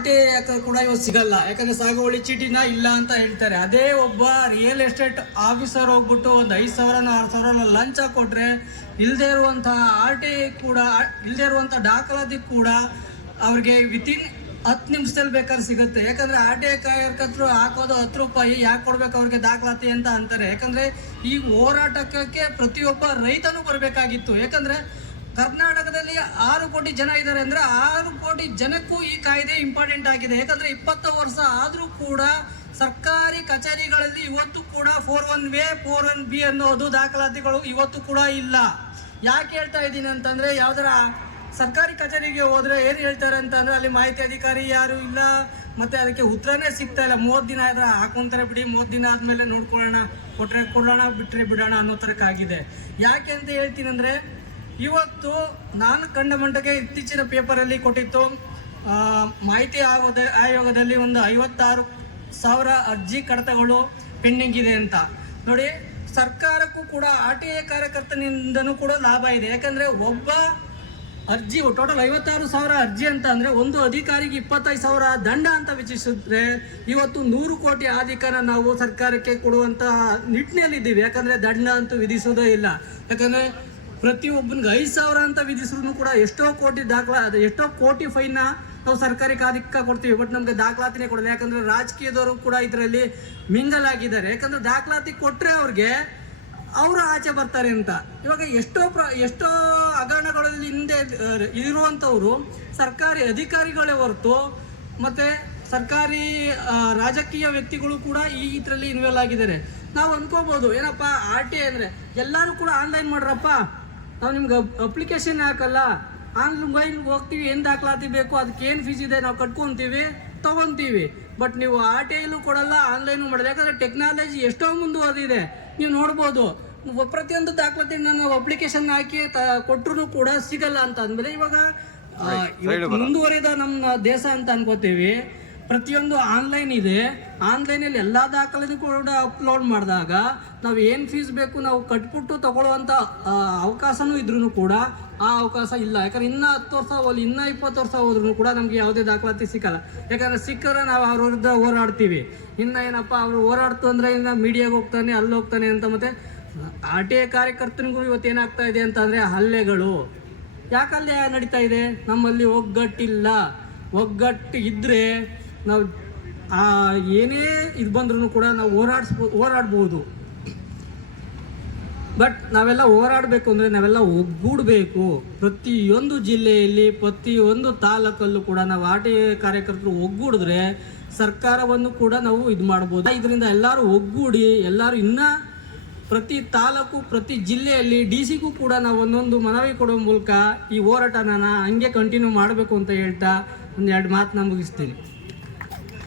R T ಕೂಡ ಇವತ್ತು ಸಿಗಲ್ಲ. ಯಾಕಂದ್ರೆ ಸಾಗುವಳಿ ಚೀಟಿನ ಇಲ್ಲ ಅಂತ ಹೇಳ್ತಾರೆ. ಅದೇ ಒಬ್ಬ ರಿಯಲ್ ಎಸ್ಟೇಟ್ ಆಫೀಸರ್ ಹೋಗ್ಬಿಟ್ಟು ಒಂದು ಐದು ಸಾವಿರನ ಆರು ಸಾವಿರನ ಲಂಚ ಕೊಟ್ರೆ ಇಲ್ಲದೆ ಇರುವಂತಹ ಆರ್ ಟಿ ಕೂಡ ಇಲ್ಲದೆ ಇರುವಂಥ ದಾಖಲಾತಿ ಕೂಡ ಅವ್ರಿಗೆ ವಿತಿನ್ ಹತ್ತು ನಿಮಿಷದಲ್ಲಿ ಬೇಕಾದ್ರೆ ಸಿಗುತ್ತೆ. ಯಾಕಂದ್ರೆ ಆರ್ ಟಿ ಐ ಹಾಕೋದು ಹತ್ತು ರೂಪಾಯಿ, ಯಾಕೆ ಕೊಡ್ಬೇಕು ಅವ್ರಿಗೆ ದಾಖಲಾತಿ ಅಂತ ಅಂತಾರೆ. ಯಾಕಂದ್ರೆ ಈ ಹೋರಾಟಕ್ಕೆ ಪ್ರತಿಯೊಬ್ಬ ರೈತನೂ ಬರಬೇಕಾಗಿತ್ತು. ಯಾಕಂದ್ರೆ ಕರ್ನಾಟಕದಲ್ಲಿ ಆರು ಕೋಟಿ ಜನ ಇದ್ದಾರೆ ಅಂದ್ರೆ ಆರು ಕೋಟಿ ಜನಕ್ಕೂ ಈ ಕಾಯ್ದೆ ಇಂಪಾರ್ಟೆಂಟ್ ಆಗಿದೆ. ಯಾಕಂದ್ರೆ ಇಪ್ಪತ್ತು ವರ್ಷ ಆದರೂ ಕೂಡ ಸರ್ಕಾರಿ ಕಚೇರಿಗಳಲ್ಲಿ ಇವತ್ತು ಕೂಡ four one way four one B ಅನ್ನೋದು ದಾಖಲಾತಿಗಳು ಇವತ್ತು ಕೂಡ ಇಲ್ಲ. ಯಾಕೆ ಹೇಳ್ತಾ ಇದ್ದೀನಿ ಅಂತಂದ್ರೆ ಯಾವ್ದಾರ ಸರ್ಕಾರಿ ಕಚೇರಿಗೆ ಹೋದರೆ ಏನು ಹೇಳ್ತಾರೆ ಅಂತಂದರೆ ಅಲ್ಲಿ ಮಾಹಿತಿ ಅಧಿಕಾರಿ ಯಾರು ಇಲ್ಲ, ಮತ್ತೆ ಅದಕ್ಕೆ ಉತ್ತರನೇ ಸಿಗ್ತಾ ಇಲ್ಲ. ಮೂವತ್ತು ದಿನ ಆದ್ರೆ ಹಾಕೊಂತಾರೆ ಬಿಡಿ ಮೂವತ್ತು ದಿನ ಆದ್ಮೇಲೆ ನೋಡ್ಕೊಳ್ಳೋಣ ಕೊಟ್ಟರೆ ಕೊಡೋಣ ಬಿಟ್ಟರೆ ಬಿಡೋಣ ಅನ್ನೋ ಥರಕ್ಕಾಗಿದೆ ಯಾಕೆ ಅಂತ ಹೇಳ್ತೀನಿ ಅಂದ್ರೆ ಇವತ್ತು ನಾನು ಕಂಡ ಮಟ್ಟಕ್ಕೆ ಇತ್ತೀಚಿನ ಪೇಪರಲ್ಲಿ ಕೊಟ್ಟಿತ್ತು ಮಾಹಿತಿ ಆಯೋಗದ ಆಯೋಗದಲ್ಲಿ ಒಂದು ಐವತ್ತಾರು ಸಾವಿರ ಅರ್ಜಿ ಕಡತಗಳು ಪೆಂಡಿಂಗ್ ಇದೆ ಅಂತ. ನೋಡಿ, ಸರ್ಕಾರಕ್ಕೂ ಕೂಡ, ಆರ್ ಟಿ ಐ ಕಾರ್ಯಕರ್ತನಿಂದನೂ ಕೂಡ ಲಾಭ ಇದೆ. ಯಾಕಂದರೆ ಒಬ್ಬ ಅರ್ಜಿ, ಟೋಟಲ್ ಐವತ್ತಾರು ಸಾವಿರ ಅರ್ಜಿ ಅಂತ ಅಂದರೆ ಒಂದು ಅಧಿಕಾರಿಗೆ ಇಪ್ಪತ್ತೈದು ಸಾವಿರ ದಂಡ ಅಂತ ವಿಚಿಸಿದ್ರೆ ಇವತ್ತು ನೂರು ಕೋಟಿ ಅಧಿಕಾರ ನಾವು ಸರ್ಕಾರಕ್ಕೆ ಕೊಡುವಂತಹ ನಿಟ್ಟಿನಲ್ಲಿದ್ದೀವಿ. ಯಾಕಂದರೆ ದಂಡ ಅಂತೂ ವಿಧಿಸೋದೇ ಇಲ್ಲ. ಯಾಕಂದ್ರೆ ಪ್ರತಿಯೊಬ್ಬನಿಗೆ ಐದು ಸಾವಿರ ಅಂತ ವಿಧಿಸಿದ್ರು ಕೂಡ ಎಷ್ಟೋ ಕೋಟಿ ದಾಖಲಾ ಎಷ್ಟೋ ಕೋಟಿ ಫೈನ್ನ ನಾವು ಸರ್ಕಾರಿ ಕಾದಿಕ್ಕ ಕೊಡ್ತೀವಿ ಬಟ್ ನಮಗೆ ದಾಖಲಾತಿನೇ ಕೊಡಲ್ಲ ಯಾಕಂದ್ರೆ ರಾಜಕೀಯದವರು ಕೂಡ ಇದರಲ್ಲಿ ಮಿಂಗಲ್ ಆಗಿದ್ದಾರೆ. ಯಾಕಂದ್ರೆ ದಾಖಲಾತಿ ಕೊಟ್ಟರೆ ಅವ್ರಿಗೆ ಅವರು ಆಚೆ ಬರ್ತಾರೆ ಅಂತ. ಇವಾಗ ಎಷ್ಟೋ ಪ್ರ, ಎಷ್ಟೋ ಹಗರಣಗಳಲ್ಲಿ ಹಿಂದೆ ಇರುವಂಥವ್ರು ಸರ್ಕಾರಿ ಅಧಿಕಾರಿಗಳೇ ಹೊರತು ಮತ್ತೆ ಸರ್ಕಾರಿ ರಾಜಕೀಯ ವ್ಯಕ್ತಿಗಳು ಕೂಡ ಈ ಇದರಲ್ಲಿ ಇನ್ವಾಲ್ವ್ ಆಗಿದ್ದಾರೆ. ನಾವು ಅನ್ಕೋಬಹುದು ಏನಪ್ಪ, ಆರ್ ಟಿ ಐ ಅಂದರೆ ಎಲ್ಲರೂ ಕೂಡ ಆನ್ಲೈನ್ ಮಾಡ್ರಪ್ಪ. ನಾವು ನಿಮ್ಗೆ ಅಪ್ಲಿಕೇಶನ್ ಹಾಕಲ್ಲ. ಆನ್ಲೈನ್ ಹೋಗ್ತೀವಿ ಏನು ದಾಖಲಾತಿ ಬೇಕು ಅದಕ್ಕೆ ಏನು ಫೀಸ್ ಇದೆ ನಾವು ಕಟ್ಕೊತೀವಿ ತಗೊಂತೀವಿ. ಬಟ್ ನೀವು ಆರ್ ಟಿ ಐಲು ಕೊಡಲ್ಲ ಆನ್ಲೈನು ಮಾಡೋದು ಯಾಕಂದರೆ ಟೆಕ್ನಾಲಜಿ ಎಷ್ಟೋ ಮುಂದುವರೆದಿದೆ. ನೀವು ನೋಡ್ಬೋದು. ಪ್ರತಿಯೊಂದು ದಾಖಲಾತಿ ನಾನು ಅಪ್ಲಿಕೇಶನ್ ಹಾಕಿ ತ ಕೊಟ್ಟರು ಕೂಡ ಸಿಗಲ್ಲ ಅಂತ ಅಂದಮೇಲೆ ಇವಾಗ ಮುಂದುವರಿದ ನಮ್ಮ ದೇಶ ಅಂತ ಅನ್ಕೋತೀವಿ. ಪ್ರತಿಯೊಂದು ಆನ್ಲೈನ್ ಇದೆ. ಆನ್ಲೈನಲ್ಲಿ ಎಲ್ಲ ದಾಖಲೆನೂ ಕೂಡ ಅಪ್ಲೋಡ್ ಮಾಡಿದಾಗ ನಾವು ಏನು ಫೀಸ್ ಬೇಕು ನಾವು ಕಟ್ಬಿಟ್ಟು ತಗೊಳ್ಳುವಂಥ ಅವಕಾಶನೂ ಇದ್ರೂ ಕೂಡ ಆ ಅವಕಾಶ ಇಲ್ಲ. ಯಾಕಂದ್ರೆ ಇನ್ನೂ ಹತ್ತು ವರ್ಷ ಹೋಗಲಿ, ಇನ್ನೂ ಇಪ್ಪತ್ತು ವರ್ಷ ಹೋದ್ರೂ ಕೂಡ ನಮಗೆ ಯಾವುದೇ ದಾಖಲಾತಿ ಸಿಕ್ಕಲ್ಲ. ಯಾಕಂದ್ರೆ ಸಿಕ್ಕರೆ ನಾವು ಅವ್ರ ವಿರುದ್ಧ ಹೋರಾಡ್ತೀವಿ. ಇನ್ನು ಏನಪ್ಪ, ಅವರು ಹೋರಾಡ್ತು ಅಂದರೆ ಇನ್ನು ಮೀಡಿಯಾಗೆ ಹೋಗ್ತಾನೆ, ಅಲ್ಲಿ ಹೋಗ್ತಾನೆ ಅಂತ ಮತ್ತೆ ಆರ್ ಟಿ ಐ ಕಾರ್ಯಕರ್ತನಿಗೂ ಇವತ್ತು ಏನಾಗ್ತಾ ಇದೆ ಅಂತಂದರೆ ಹಲ್ಲೆಗಳು. ಯಾಕೆ ಹಲ್ಲೆ ನಡೀತಾ ಇದೆ? ನಮ್ಮಲ್ಲಿ ಒಗ್ಗಟ್ಟಿಲ್ಲ. ಒಗ್ಗಟ್ಟು ಇದ್ದರೆ ನಾವು ಏನೇ ಇದು ಬಂದ್ರೂ ಕೂಡ ನಾವು ಹೋರಾಡ್ಸ್ ಹೋರಾಡ್ಬೋದು. ಬಟ್ ನಾವೆಲ್ಲ ಹೋರಾಡಬೇಕು ಅಂದರೆ ನಾವೆಲ್ಲ ಒಗ್ಗೂಡಬೇಕು. ಪ್ರತಿಯೊಂದು ಜಿಲ್ಲೆಯಲ್ಲಿ, ಪ್ರತಿಯೊಂದು ತಾಲೂಕಲ್ಲೂ ಕೂಡ ನಾವು ಆರ್ ಟಿ ಕಾರ್ಯಕರ್ತರು ಒಗ್ಗೂಡಿದ್ರೆ ಸರ್ಕಾರವನ್ನು ಕೂಡ ನಾವು ಇದು ಮಾಡ್ಬೋದು. ಇದರಿಂದ ಎಲ್ಲರೂ ಒಗ್ಗೂಡಿ, ಎಲ್ಲರೂ ಇನ್ನೂ ಪ್ರತಿ ತಾಲೂಕು, ಪ್ರತಿ ಜಿಲ್ಲೆಯಲ್ಲಿ ಡಿ ಸಿಗೂ ಕೂಡ ನಾವು ಒಂದೊಂದು ಮನವಿ ಕೊಡೋ ಮೂಲಕ ಈ ಹೋರಾಟನ ಹಂಗೆ ಕಂಟಿನ್ಯೂ ಮಾಡಬೇಕು ಅಂತ ಹೇಳ್ತಾ ಒಂದೆರಡು ಮಾತನ್ನ ಮುಗಿಸ್ತೀನಿ